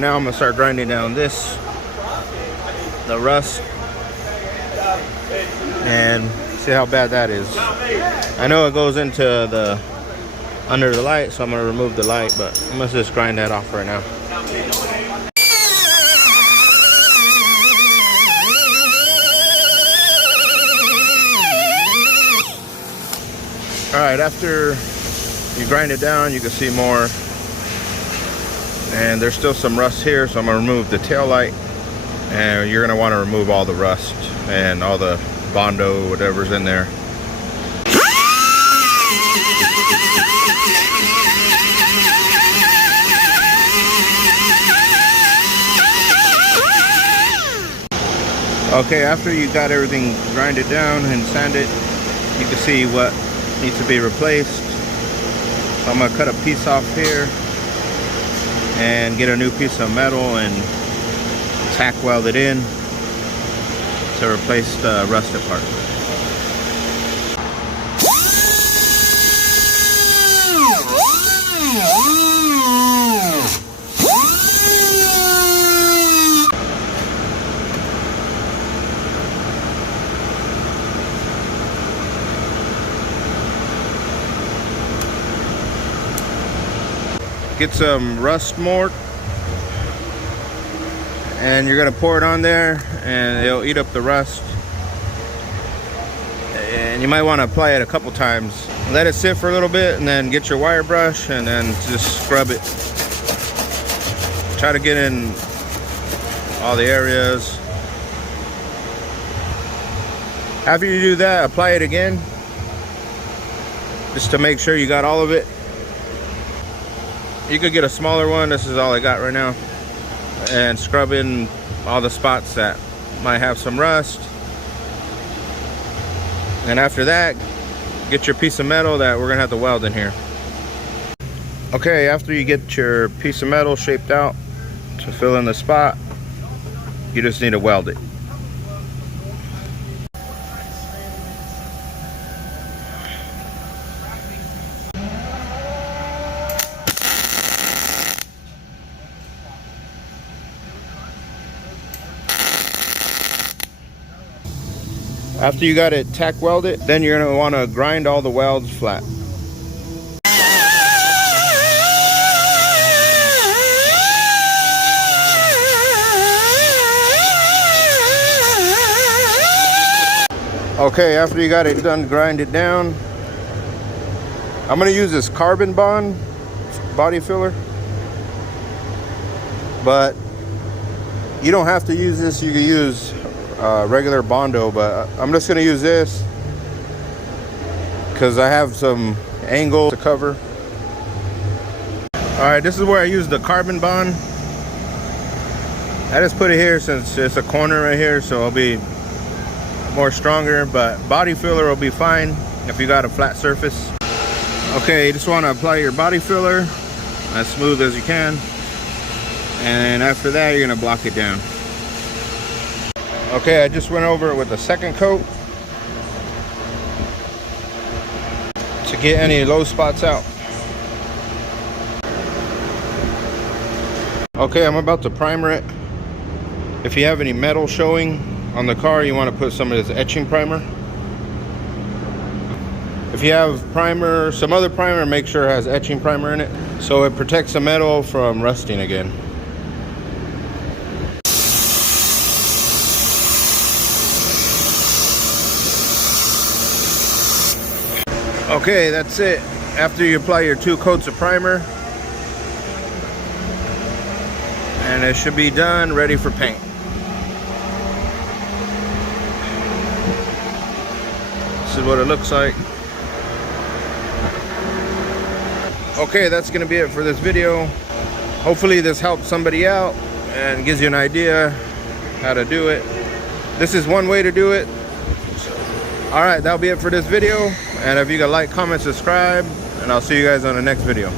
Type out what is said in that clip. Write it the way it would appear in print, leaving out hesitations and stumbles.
Now I'm gonna start grinding down the rust, and see how bad that is. I know it goes into the under the light, so I'm gonna remove the light, but I'm gonna just grind that off right now. All right, after you grind it down, you can see more. And there's still some rust here, so I'm gonna remove the tail light, and you're gonna want to remove all the rust and all the Bondo, whatever's in there. Okay, after you got everything grinded down and sanded, you can see what needs to be replaced. So I'm gonna cut a piece off here and get a new piece of metal and tack weld it in to replace the rusted part. Get some rust mort, and you're gonna pour it on there, and it'll eat up the rust. And you might want to apply it a couple times. Let it sit for a little bit, and then get your wire brush and then just scrub it. Try to get in all the areas. After you do that, apply it again, just to make sure you got all of it. You could get a smaller one. This is all I got right now, and scrub in all the spots that might have some rust. And after that, get your piece of metal that we're gonna have to weld in here. Okay, after you get your piece of metal shaped out to fill in the spot, you just need to weld it. After you got it tack welded, then you're gonna wanna grind all the welds flat. Okay, after you got it done, grind it down. I'm gonna use this Carbon Bond body filler, but you don't have to use this. You can use regular Bondo, but I'm just gonna use this because I have some angle to cover. All right, this is where I use the Carbon Bond. I just put it here since it's a corner right here, so it'll be more stronger, but body filler will be fine if you got a flat surface. Okay, you just want to apply your body filler as smooth as you can, and after that you're gonna block it down. Okay, I just went over it with a second coat to get any low spots out. Okay, I'm about to primer it. If you have any metal showing on the car, you want to put some of this etching primer. If you have primer, some other primer, make sure it has etching primer in it, so it protects the metal from rusting again. Okay, that's it. After you apply your 2 coats of primer, and it should be done, ready for paint. This is what it looks like. Okay, that's gonna be it for this video. Hopefully this helps somebody out and gives you an idea how to do it. This is one way to do it. All right, that'll be it for this video. And if you could like, comment, subscribe, and I'll see you guys on the next video.